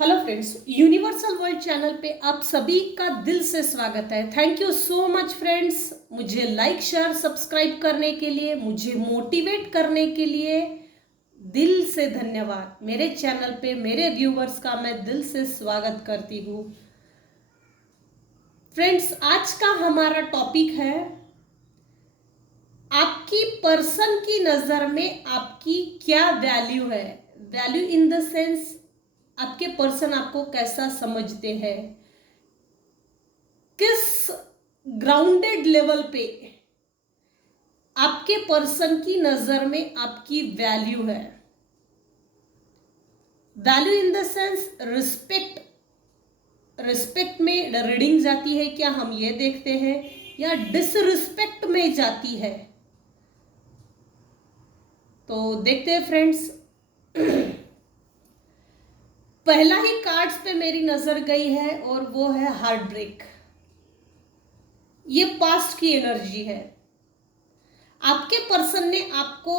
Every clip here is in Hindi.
Hello friends, universal world channel पे आप सभी का दिल से स्वागत है। Thank you so much friends, मुझे लाइक शेयर सब्सक्राइब करने के लिए, मुझे मोटिवेट करने के लिए दिल से धन्यवाद। मेरे चैनल पे मेरे व्यूवर्स का मैं दिल से स्वागत करती हूँ। फ्रेंड्स, आज का हमारा टॉपिक है आपकी पर्सन की नज़र में आपकी क्या वैल्यू है। वैल्यू इन द सेंस आपके पर्सन आपको कैसा समझते हैं, किस ग्राउंडेड लेवल पे आपके पर्सन की नजर में आपकी वैल्यू है। Value in the sense respect. Respect में रीडिंग जाती है क्या, हम ये देखते हैं, या डिसरिस्पेक्ट में जाती है। तो देखते हैं फ्रेंड्स। पहला ही कार्ड्स पे मेरी नजर गई है और वो है हार्ट ब्रेक। ये पास्ट की एनर्जी है। आपके पर्सन ने आपको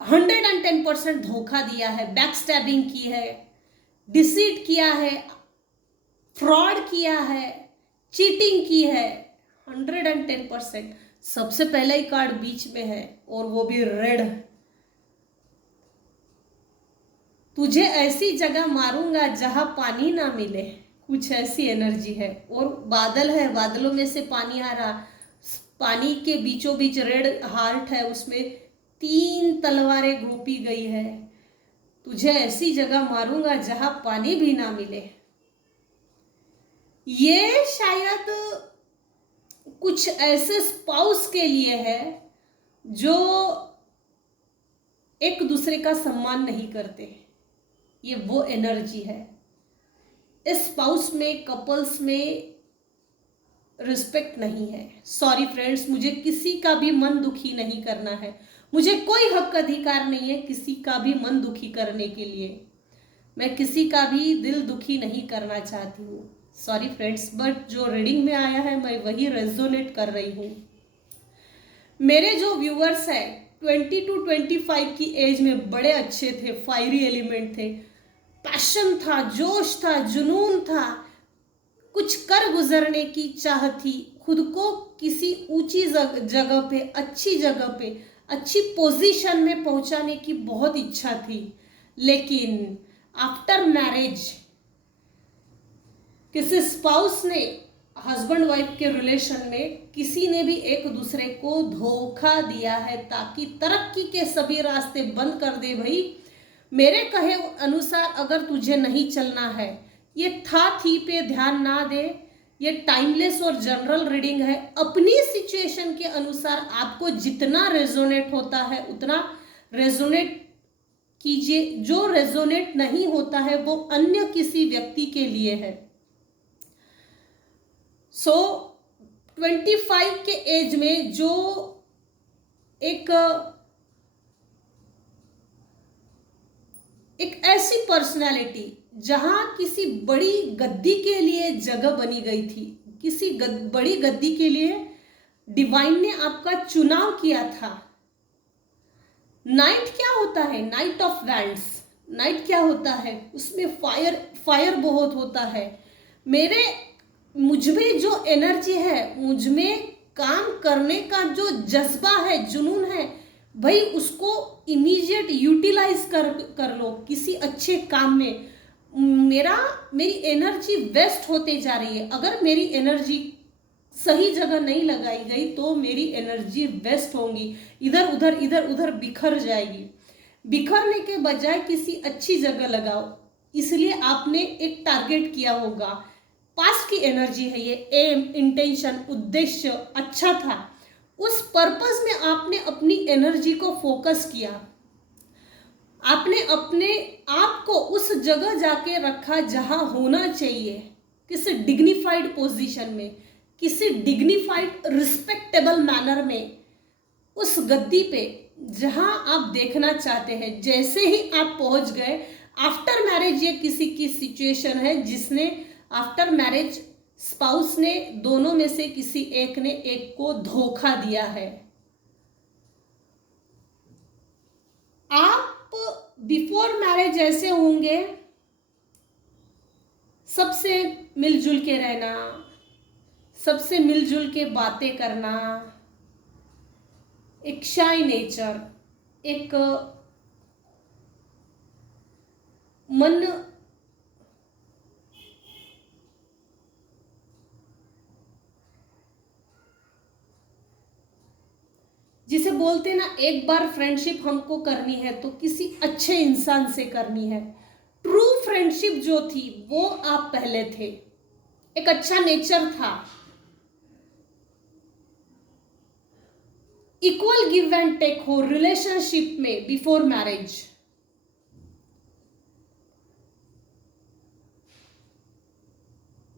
110% धोखा दिया है, बैक स्टैबिंग की है, डिसीट किया है, फ्रॉड किया है, चीटिंग की है। 110%। सबसे पहला ही कार्ड बीच में है और वो भी रेड। तुझे ऐसी जगह मारूंगा जहां पानी ना मिले, कुछ ऐसी एनर्जी है। और बादल है, बादलों में से पानी आ रहा, पानी के बीचों बीच रेड हार्ट है, उसमें 3 तलवारें घोंपी गई है। तुझे ऐसी जगह मारूंगा जहां पानी भी ना मिले। ये शायद कुछ ऐसे स्पाउस के लिए है जो एक दूसरे का सम्मान नहीं करते। ये वो एनर्जी है। इस स्पाउस में, कपल्स में रिस्पेक्ट नहीं है। सॉरी फ्रेंड्स, मुझे किसी का भी मन दुखी नहीं करना है। मुझे कोई हक अधिकार नहीं है किसी का भी मन दुखी करने के लिए। मैं किसी का भी दिल दुखी नहीं करना चाहती हूँ। सॉरी फ्रेंड्स, बट जो रीडिंग में आया है मैं वही रेजोनेट कर रही हूँ। मेरे जो व्यूअर्स हैं 20 to 25 की एज में बड़े अच्छे थे, फायरी एलिमेंट थे, पैशन था, जोश था, जुनून था, कुछ कर गुजरने की चाह थी, खुद को किसी ऊंची जगह पे, अच्छी जगह पे, अच्छी पोजीशन में पहुंचाने की बहुत इच्छा थी। लेकिन आफ्टर मैरिज किसी स्पाउस ने, हस्बैंड वाइफ के रिलेशन में किसी ने भी एक दूसरे को धोखा दिया है ताकि तरक्की के सभी रास्ते बंद कर दे। भाई मेरे कहे अनुसार अगर तुझे नहीं चलना है, ये था थी पे ध्यान ना दे। ये टाइमलेस और जनरल रीडिंग है। अपनी सिचुएशन के अनुसार आपको जितना रेजोनेट होता है उतना रेजोनेट कीजिए। जो रेजोनेट नहीं होता है वो अन्य किसी व्यक्ति के लिए है। सो 25 के एज में जो एक ऐसी पर्सनालिटी जहां किसी बड़ी गद्दी के लिए जगह बनी गई थी, किसी बड़ी गद्दी के लिए डिवाइन ने आपका चुनाव किया था। नाइट क्या होता है? Night of wands. नाइट क्या होता है? उसमें फायर बहुत होता है। मुझमें जो एनर्जी है, मुझमें काम करने का जो जज्बा है, जुनून है, भाई उसको इमीडिएट यूटिलाइज कर लो किसी अच्छे काम में। मेरी एनर्जी वेस्ट होते जा रही है। अगर मेरी एनर्जी सही जगह नहीं लगाई गई तो मेरी एनर्जी वेस्ट होंगी, इधर उधर बिखर जाएगी। बिखरने के बजाय किसी अच्छी जगह लगाओ। इसलिए आपने एक टारगेट किया होगा। पास्ट की एनर्जी है ये, एम, इंटेंशन, उद्देश्य अच्छा था। उस पर्पस में आपने अपनी एनर्जी को फोकस किया। आपने अपने आप को उस जगह जाके रखा जहां होना चाहिए, किसी डिग्निफाइड पोजीशन में, किसी डिग्निफाइड रिस्पेक्टेबल मैनर में, उस गद्दी पे जहां आप देखना चाहते हैं। जैसे ही आप पहुंच गए, आफ्टर मैरिज ये किसी की सिचुएशन है जिसने आफ्टर मैरिज स्पाउस ने, दोनों में से किसी एक ने एक को धोखा दिया है। आप बिफोर मैरिज ऐसे होंगे सबसे मिलजुल के रहना, सबसे मिलजुल के बातें करना, एक शाई नेचर, एक मन जिसे बोलते ना, एक बार फ्रेंडशिप हमको करनी है तो किसी अच्छे इंसान से करनी है। ट्रू फ्रेंडशिप जो थी वो आप पहले थे, एक अच्छा नेचर था, इक्वल गिव एंड टेक हो रिलेशनशिप में बिफोर मैरिज।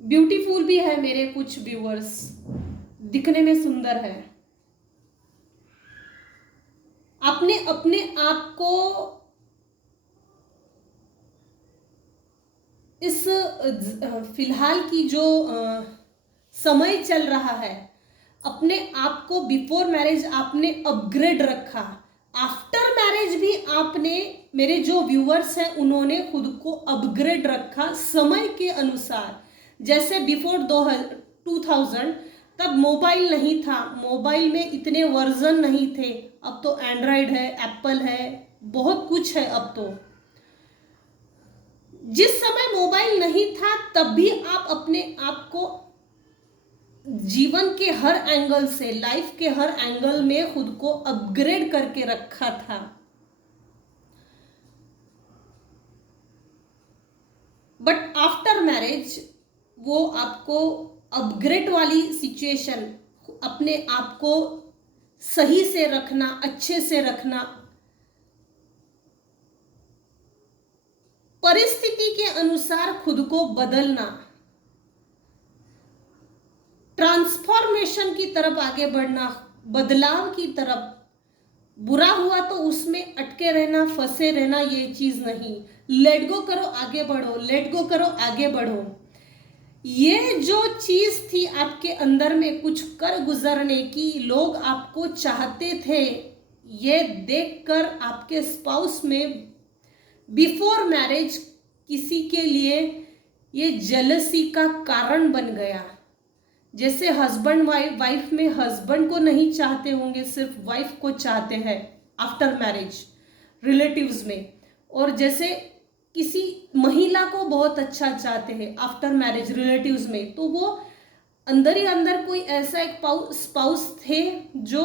ब्यूटीफुल भी है मेरे कुछ व्यूअर्स, दिखने में सुंदर है। आपने अपने आप को इस फिलहाल की जो समय चल रहा है, अपने आप को बिफोर मैरिज आपने अपग्रेड रखा, आफ्टर मैरिज भी आपने, मेरे जो व्यूअर्स हैं उन्होंने खुद को अपग्रेड रखा समय के अनुसार। जैसे बिफोर 2000 तब मोबाइल नहीं था, मोबाइल में इतने वर्जन नहीं थे, अब तो एंड्रॉयड है, एप्पल है, बहुत कुछ है अब तो। जिस समय मोबाइल नहीं था तब भी आप अपने आप को जीवन के हर एंगल से, लाइफ के हर एंगल में खुद को अपग्रेड करके रखा था। बट आफ्टर मैरिज वो आपको अपग्रेड वाली सिचुएशन, अपने आप को सही से रखना, अच्छे से रखना, परिस्थिति के अनुसार खुद को बदलना, ट्रांसफॉर्मेशन की तरफ आगे बढ़ना, बदलाव की तरफ। बुरा हुआ तो उसमें अटके रहना, फंसे रहना, ये चीज नहीं। लेट गो करो, आगे बढ़ो, लेट गो करो, आगे बढ़ो। ये जो चीज थी आपके अंदर में कुछ कर गुजरने की, लोग आपको चाहते थे, ये देखकर आपके स्पाउस में बिफोर मैरिज किसी के लिए ये जेलसी का कारण बन गया। जैसे हस्बैंड वाइफ में हस्बैंड को नहीं चाहते होंगे, सिर्फ वाइफ को चाहते हैं आफ्टर मैरिज रिलेटिव्स में, और जैसे किसी महिला को बहुत अच्छा चाहते हैं आफ्टर मैरिज रिलेटिव्स में, तो वो अंदर ही अंदर कोई ऐसा एक स्पाउस थे जो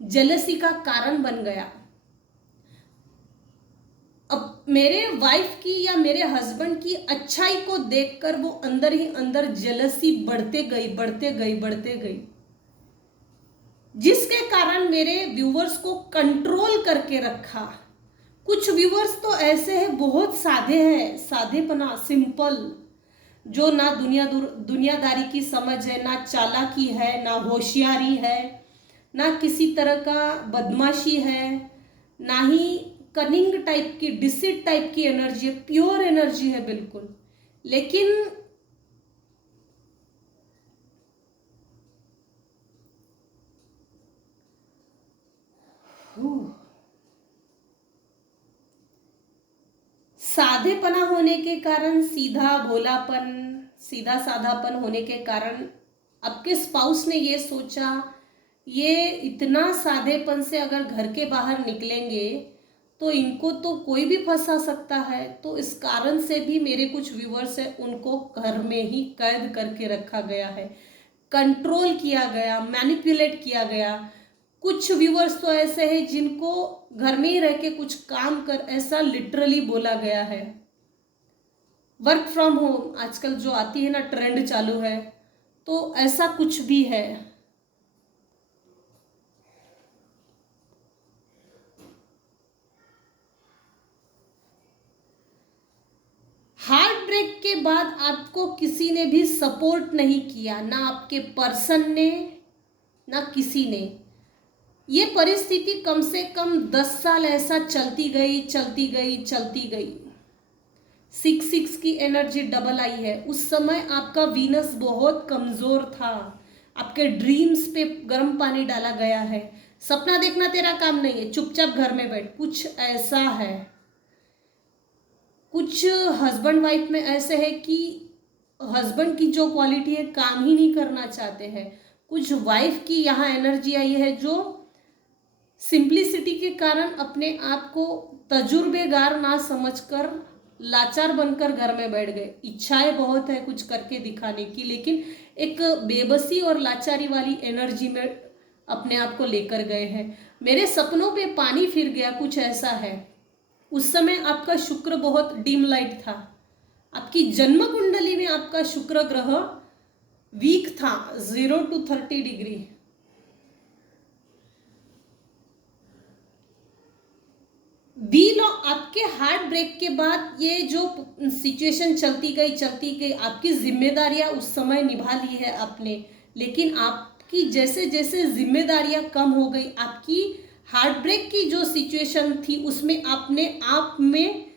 जेलसी का कारण बन गया। अब मेरे वाइफ की या मेरे हस्बैंड की अच्छाई को देखकर वो अंदर ही अंदर जेलसी बढ़ते गई, जिसके कारण मेरे व्यूवर्स को कंट्रोल करके रखा। कुछ व्यूवर्स तो ऐसे हैं, बहुत सादे हैं, सादेपना, सिंपल, जो ना दुनियादारी की समझ है, ना चालाकी है, ना होशियारी है, ना किसी तरह का बदमाशी है, ना ही कनिंग टाइप की, डिसिट टाइप की एनर्जी है, प्योर एनर्जी है बिल्कुल। लेकिन साधेपना होने के कारण, सीधा भोलापन, सीधा साधापन होने के कारण आपके स्पाउस ने ये सोचा, ये इतना साधेपन से अगर घर के बाहर निकलेंगे तो इनको तो कोई भी फंसा सकता है। तो इस कारण से भी मेरे कुछ व्यूअर्स हैं, उनको घर में ही कैद करके रखा गया है, कंट्रोल किया गया, मैनिपुलेट किया गया। कुछ व्यूअर्स तो ऐसे हैं जिनको घर में ही रह के कुछ काम कर, ऐसा लिटरली बोला गया है। वर्क फ्रॉम होम आजकल जो आती है ना, ट्रेंड चालू है, तो ऐसा कुछ भी है। हार्ट ब्रेक के बाद आपको किसी ने भी सपोर्ट नहीं किया, ना आपके पर्सन ने, ना किसी ने। ये परिस्थिति कम से कम 10 साल ऐसा चलती गई। 6 की एनर्जी डबल आई है। उस समय आपका वीनस बहुत कमजोर था, आपके ड्रीम्स पे गर्म पानी डाला गया है। सपना देखना तेरा काम नहीं है, चुपचाप घर में बैठ, कुछ ऐसा है। कुछ हस्बैंड वाइफ में ऐसे है कि हस्बैंड की जो क्वालिटी है काम ही नहीं करना चाहते हैं। कुछ वाइफ की यहाँ एनर्जी आई है जो सिंप्लिसिटी के कारण अपने आप को तजुर्बेगार ना समझकर लाचार बनकर घर में बैठ गए। इच्छाएं बहुत है कुछ करके दिखाने की, लेकिन एक बेबसी और लाचारी वाली एनर्जी में अपने आप को लेकर गए हैं। मेरे सपनों पे पानी फिर गया, कुछ ऐसा है। उस समय आपका शुक्र बहुत डिम लाइट था। आपकी जन्म कुंडली में आपका शुक्र ग्रह वीक था, 0 to 30 डिग्री। बी लॉ आपके हार्ट ब्रेक के बाद ये जो सिचुएशन चलती गई, आपकी जिम्मेदारियां उस समय निभा ली है आपने, लेकिन आपकी जैसे जैसे जिम्मेदारियां कम हो गई, आपकी हार्ट ब्रेक की जो सिचुएशन थी उसमें आपने आप में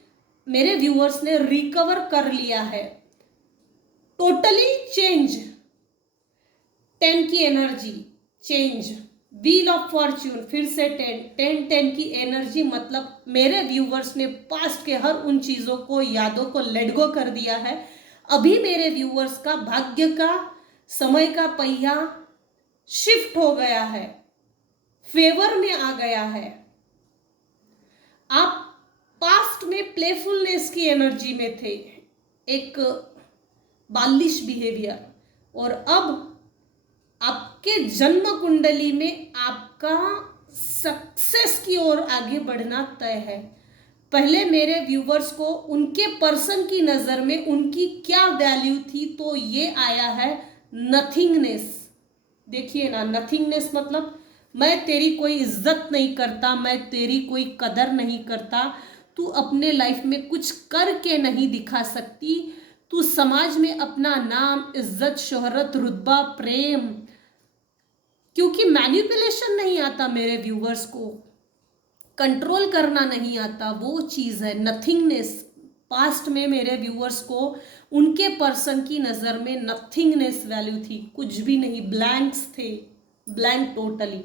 मेरे व्यूअर्स ने रिकवर कर लिया है। टोटली चेंज, 10 की energy change, wheel of Fortune फिर से 10 की एनर्जी, मतलब मेरे व्यूवर्स ने पास्ट के हर उन चीजों को, यादों को लेट गो कर दिया है। अभी मेरे व्यूवर्स का भाग्य का, समय का पहिया शिफ्ट हो गया है, फेवर में आ गया है। आप पास्ट में प्लेफुलनेस की एनर्जी में थे, एक बालिश बिहेवियर, और अब आपके जन्म कुंडली में आपका सक्सेस की ओर आगे बढ़ना तय है। पहले मेरे व्यूवर्स को उनके पर्सन की नज़र में उनकी क्या वैल्यू थी, तो ये आया है नथिंगनेस। देखिए ना, नथिंगनेस मतलब मैं तेरी कोई इज्जत नहीं करता, मैं तेरी कोई कदर नहीं करता, तू अपने लाइफ में कुछ करके नहीं दिखा सकती, तू समाज में अपना नाम, इज्जत, शोहरत, रुतबा, प्रेम, क्योंकि मैनिपुलेशन नहीं आता मेरे व्यूवर्स को, कंट्रोल करना नहीं आता, वो चीज़ है नथिंगनेस। पास्ट में मेरे व्यूअर्स को उनके पर्सन की नज़र में नथिंगनेस वैल्यू थी, कुछ भी नहीं, ब्लैंक्स थे, ब्लैंक टोटली।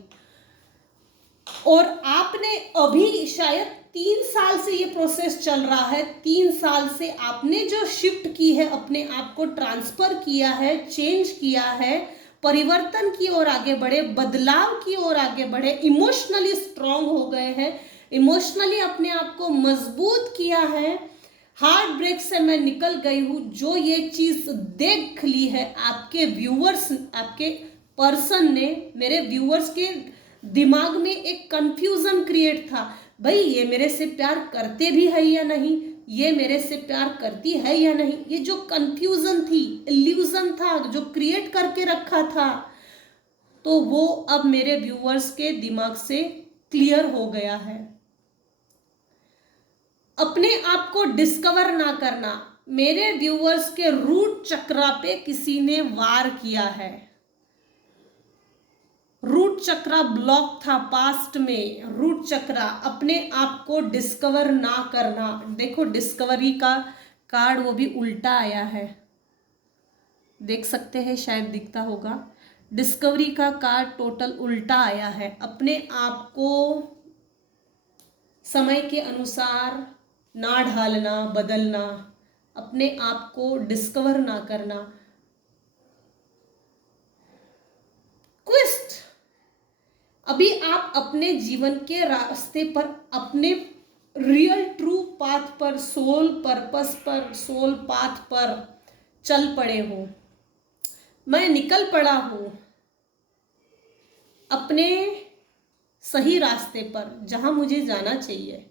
और आपने अभी शायद 3 साल से ये प्रोसेस चल रहा है, 3 साल से आपने जो शिफ्ट की है, अपने आप को ट्रांसफर किया है, चेंज किया है, परिवर्तन की ओर आगे बढ़े, बदलाव की ओर आगे बढ़े, इमोशनली स्ट्रांग हो गए हैं, इमोशनली अपने आप को मजबूत किया है। हार्ट ब्रेक से मैं निकल गई हूँ। जो ये चीज़ देख ली है आपके व्यूअर्स, आपके पर्सन ने, मेरे व्यूअर्स के दिमाग में एक कंफ्यूजन क्रिएट था, भाई ये मेरे से प्यार करते भी है या नहीं, ये मेरे से प्यार करती है या नहीं, ये जो कंफ्यूजन थी, इल्यूजन था जो क्रिएट करके रखा था, तो वो अब मेरे व्यूअर्स के दिमाग से क्लियर हो गया है। अपने आप को डिस्कवर ना करना, मेरे व्यूअर्स के रूट चक्रा पे किसी ने वार किया है। रूट चक्रा ब्लॉक था पास्ट में, रूट चक्रा, अपने आप को डिस्कवर ना करना। देखो डिस्कवरी का कार्ड वो भी उल्टा आया है, देख सकते हैं, शायद दिखता होगा, डिस्कवरी का कार्ड टोटल उल्टा आया है। अपने आप को समय के अनुसार ना ढालना, बदलना, अपने आप को डिस्कवर ना करना। क्विस्ट, अभी आप अपने जीवन के रास्ते पर, अपने रियल ट्रू पाथ पर, सोल पर्पस पर, सोल पाथ पर चल पड़े हो। मैं निकल पड़ा हूं अपने सही रास्ते पर, जहां मुझे जाना चाहिए।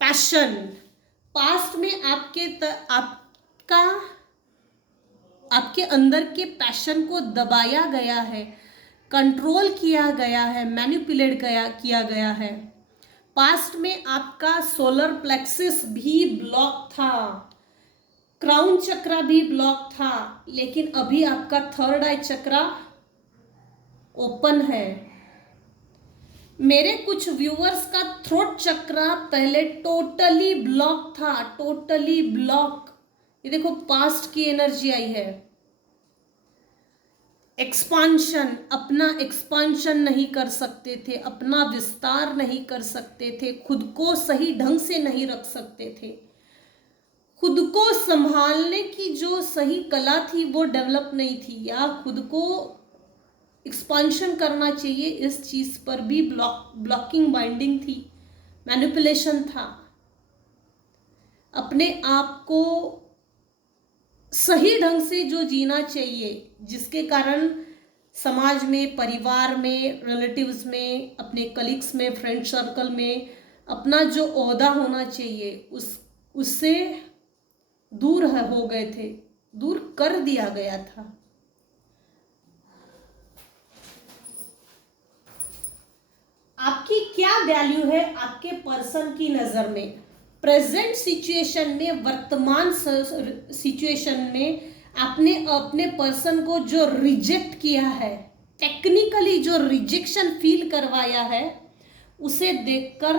पैशन, पास्ट में आपके अंदर के पैशन को दबाया गया है, कंट्रोल किया गया है, मैनिपुलेट किया गया है। पास्ट में आपका सोलर प्लेक्सिस भी ब्लॉक था, क्राउन चक्रा भी ब्लॉक था, लेकिन अभी आपका थर्ड आई चक्रा ओपन है। मेरे कुछ व्यूअर्स का थ्रोट चक्रा पहले टोटली ब्लॉक था, टोटली ब्लॉक। ये देखो पास्ट की एनर्जी आई है। एक्सपांशन, अपना एक्सपांशन नहीं कर सकते थे, अपना विस्तार नहीं कर सकते थे, खुद को सही ढंग से नहीं रख सकते थे, खुद को संभालने की जो सही कला थी वो डेवलप नहीं थी, या खुद को एक्सपांशन करना चाहिए इस चीज पर भी ब्लॉकिंग बाइंडिंग थी, मैनिपुलेशन था। अपने आप को सही ढंग से जो जीना चाहिए, जिसके कारण समाज में, परिवार में, रिलेटिव्स में, अपने कलीग्स में, फ्रेंड सर्कल में अपना जो ओहदा होना चाहिए उससे दूर हो गए थे, दूर कर दिया गया था। आपकी क्या वैल्यू है आपके पर्सन की नजर में? प्रेजेंट सिचुएशन में, वर्तमान सिचुएशन में आपने अपने पर्सन को जो रिजेक्ट किया है, टेक्निकली जो रिजेक्शन फील करवाया है, उसे देखकर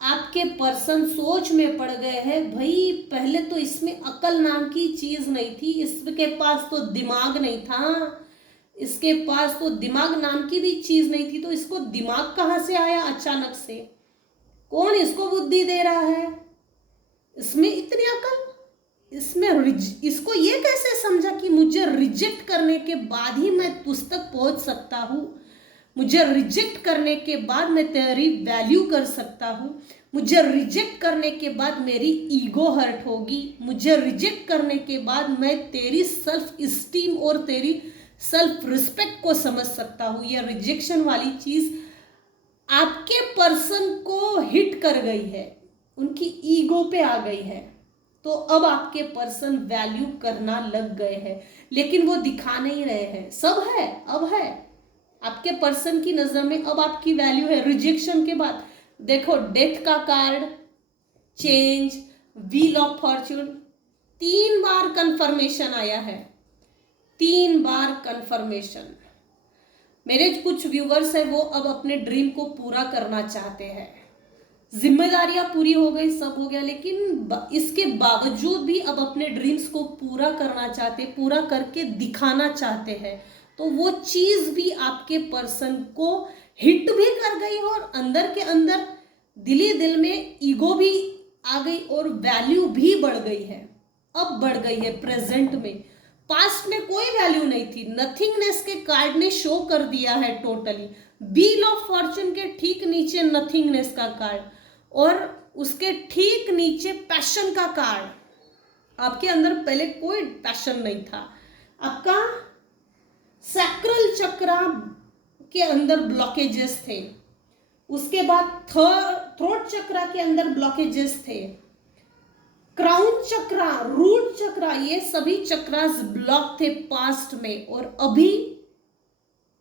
आपके पर्सन सोच में पड़ गए हैं, भाई पहले तो इसमें अकल नाम की चीज नहीं थी, इसके पास तो दिमाग नहीं था, इसके पास तो दिमाग नाम की भी चीज नहीं थी, तो इसको दिमाग कहाँ से आया अचानक से? कौन इसको बुद्धि दे रहा है? इसमें इतनी अकल, इसमें इसको ये कैसे समझा कि मुझे रिजेक्ट करने के बाद ही मैं तुझ तक पहुंच सकता हूं, मुझे रिजेक्ट करने के बाद मैं तेरी वैल्यू कर सकता हूं, मुझे रिजेक्ट करने के बाद मेरी ईगो हर्ट होगी, मुझे रिजेक्ट करने के बाद मैं तेरी सेल्फ स्टीम और तेरी सेल्फ रिस्पेक्ट को समझ सकता हूं। यह रिजेक्शन वाली चीज आपके पर्सन को हिट कर गई है, उनकी ईगो पे आ गई है, तो अब आपके पर्सन वैल्यू करना लग गए हैं, लेकिन वो दिखा नहीं रहे हैं। सब है, अब है आपके पर्सन की नजर में, अब आपकी वैल्यू है रिजेक्शन के बाद। देखो, डेथ का card, change, wheel of Fortune, 3 bar confirmation आया है, 3 बार कंफर्मेशन। मेरे कुछ व्यूवर्स हैं, वो अब अपने ड्रीम को पूरा करना चाहते हैं, जिम्मेदारियां पूरी हो गई, सब हो गया, लेकिन इसके बावजूद भी अब अपने ड्रीम्स को पूरा करना चाहते, पूरा करके दिखाना चाहते हैं। तो वो चीज भी आपके पर्सन को हिट भी कर गई और अंदर के अंदर दिली दिल में ईगो भी आ गई और वैल्यू भी बढ़ गई है, अब बढ़ गई है प्रेजेंट में। पास्ट में कोई वैल्यू नहीं थी, नथिंगनेस के कार्ड ने शो कर दिया है टोटली। व्हील ऑफ फॉर्चून के ठीक नीचे नथिंगनेस का कार्ड और उसके ठीक नीचे पैशन का कार्ड। आपके अंदर पहले कोई पैशन नहीं था, आपका सैक्रल चक्रा के अंदर ब्लॉकेजेस थे, उसके बाद थ्रोट चक्रा के अंदर ब्लॉकेजेस थे, क्राउन चक्रा, रूट चक्रा, ये सभी चक्रास ब्लॉक थे पास्ट में, और अभी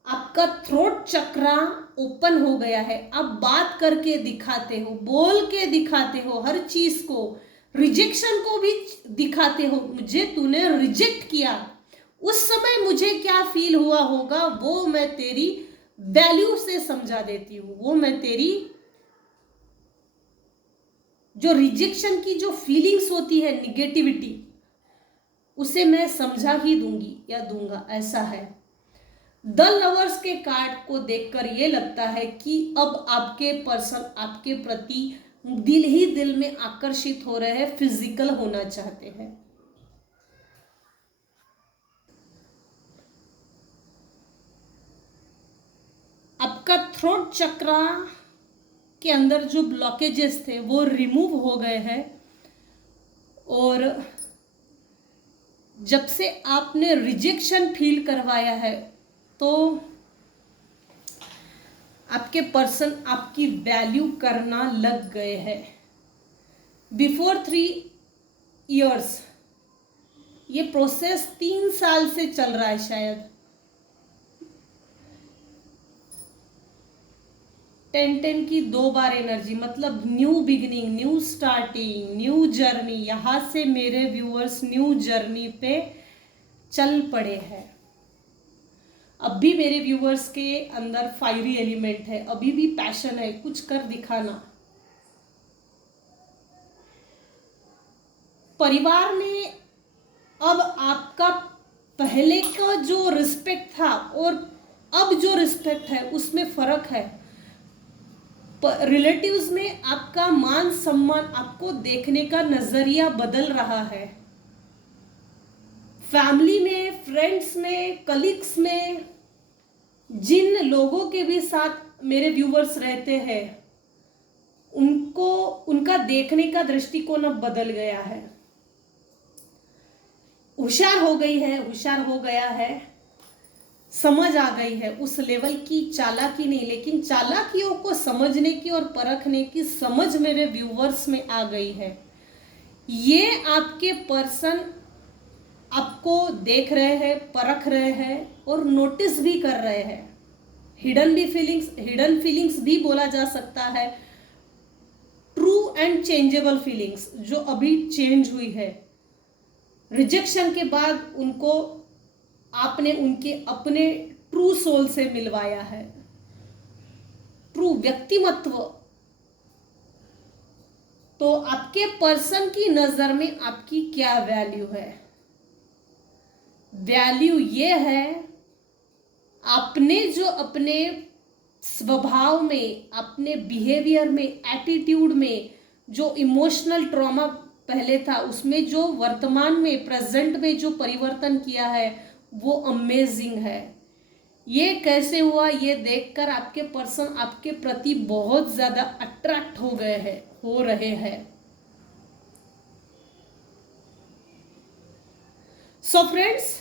आपका थ्रोट चक्रा ओपन हो गया है। अब बात करके दिखाते हो, बोल के दिखाते हो, हर चीज को, रिजेक्शन को भी दिखाते हो। मुझे तूने रिजेक्ट किया, उस समय मुझे क्या फील हुआ होगा वो मैं तेरी वैल्यू से समझा देती हूँ, वो मैं तेरी जो रिजेक्शन की जो फीलिंग्स होती है, निगेटिविटी, उसे मैं समझा ही दूंगी या दूंगा, ऐसा है। द लवर्स के कार्ड को देखकर ये लगता है कि अब आपके पर्सन आपके प्रति दिल ही दिल में आकर्षित हो रहे हैं, फिजिकल होना चाहते हैं। आपका थ्रोट चक्रा के अंदर जो ब्लॉकेजेस थे वो रिमूव हो गए हैं, और जब से आपने रिजेक्शन फील करवाया है तो आपके पर्सन आपकी वैल्यू करना लग गए हैं। बिफोर 3 इयर्स, ये प्रोसेस 3 साल से चल रहा है शायद। 10-10 की 2 बार एनर्जी, मतलब new beginning, new starting, new journey. यहाँ से मेरे व्यूअर्स न्यू जर्नी पे चल पड़े हैं। अब भी मेरे व्यूअर्स के अंदर फायरी एलिमेंट है, अभी भी पैशन है, कुछ कर दिखाना। परिवार ने अब आपका पहले का जो रिस्पेक्ट था और अब जो रिस्पेक्ट है उसमें फर्क है। रिलेटिव्स में आपका मान सम्मान, आपको देखने का नजरिया बदल रहा है। फैमिली में, फ्रेंड्स में, कलीग्स में, जिन लोगों के भी साथ मेरे व्यूवर्स रहते हैं उनको, उनका देखने का दृष्टिकोण अब बदल गया है। होशियार हो गई है, होशियार हो गया है, समझ आ गई है। उस लेवल की चालाकी नहीं, लेकिन चालाकियों को समझने की और परखने की समझ मेरे व्यूवर्स में आ गई है। ये आपके पर्सन आपको देख रहे हैं, परख रहे हैं और नोटिस भी कर रहे हैं। हिडन फीलिंग्स भी बोला जा सकता है, ट्रू एंड चेंजेबल फीलिंग्स, जो अभी चेंज हुई है। रिजेक्शन के बाद उनको आपने उनके अपने ट्रू सोल से मिलवाया है, ट्रू व्यक्तिमत्व। तो आपके पर्सन की नजर में आपकी क्या वैल्यू है? वैल्यू ये है, आपने जो अपने स्वभाव में, अपने बिहेवियर में, एटीट्यूड में जो इमोशनल ट्रॉमा पहले था, उसमें जो वर्तमान में, प्रेजेंट में जो परिवर्तन किया है वो अमेजिंग है। ये कैसे हुआ? ये देखकर आपके पर्सन आपके प्रति बहुत ज्यादा अट्रैक्ट हो गए हैं, हो रहे हैं। सो फ्रेंड्स,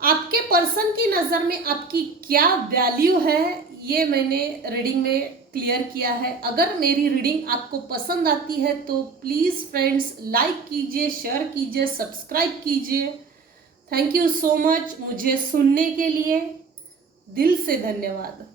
आपके पर्सन की नजर में आपकी क्या वैल्यू है, ये मैंने रीडिंग में क्लियर किया है। अगर मेरी रीडिंग आपको पसंद आती है तो प्लीज फ्रेंड्स लाइक कीजिए, शेयर कीजिए, सब्सक्राइब कीजिए। थैंक यू सो मच मुझे सुनने के लिए, दिल से धन्यवाद।